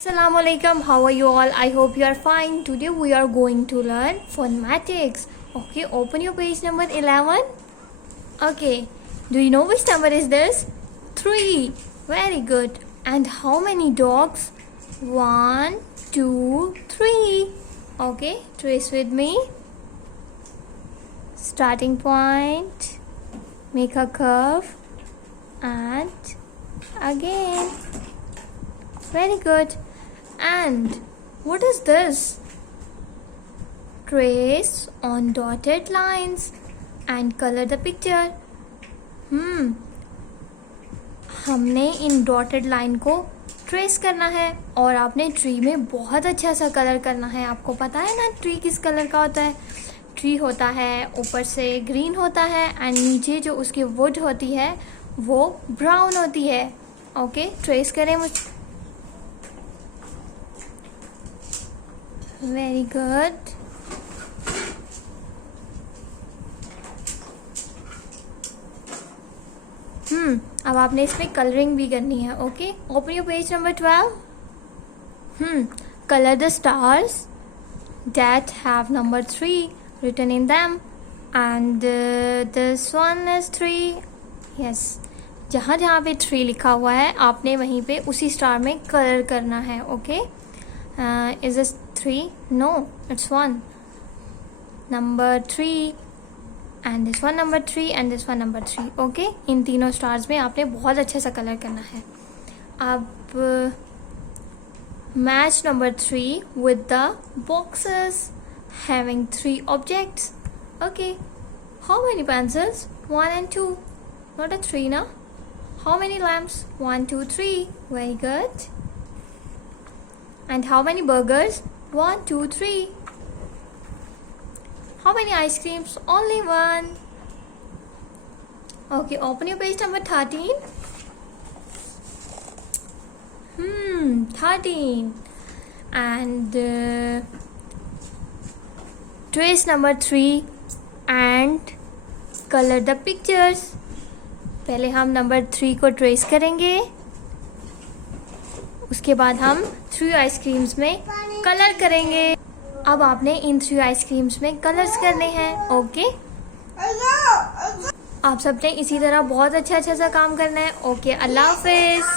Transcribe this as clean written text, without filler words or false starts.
Assalamualaikum, how are you all? I hope you are fine. Today we are going to learn phonetics. Okay, open your page number 11. Okay, do you know which number is this? 3. Very good. And how many dogs? 1, 2, 3. Okay, trace with me. Starting point, make a curve, and again. Very good. And what is this? Trace on dotted lines and color the picture. हमने इन dotted line को trace करना है और आपने tree में बहुत अच्छा सा कलर करना है. आपको पता है ना ट्री किस कलर का होता है? ट्री होता है ऊपर से ग्रीन होता है एंड नीचे जो उसकी वुड होती है वो ब्राउन होती है. ओके, ट्रेस करें. Very good. अब आपने इसमें कलरिंग भी करनी है. Okay, open your page number 12. Colour the stars that have number 3 written in them and this one is 3. yes, जहाँ जहाँ पे 3 लिखा हुआ है आपने वहीं पे उसी स्टार में कलर करना है. Okay, is this 3? no, it's 1. number 3 and this one number 3 and this one number 3. Okay, इन तीनों स्टार्स में आपने बहुत अच्छा सा कलर करना है. अब match number 3 with the boxes having 3 objects. Okay, how many pencils? 1 and 2, not a 3 now. How many lamps? 1, 2, 3. Very good. And how many burgers? 1, 2, 3. How many ice creams? Only 1. Okay, open your page number 13. 13. And trace number 3 and color the pictures. पहले हम number 3 को trace करेंगे, उसके बाद हम 3 ice creams में colour करेंगे. अब आपने इन 3 आइसक्रीम्स में कलर्स करने हैं. ओके, आप सबने इसी तरह बहुत अच्छा सा काम करना है. ओके, अल्लाह हाफिज.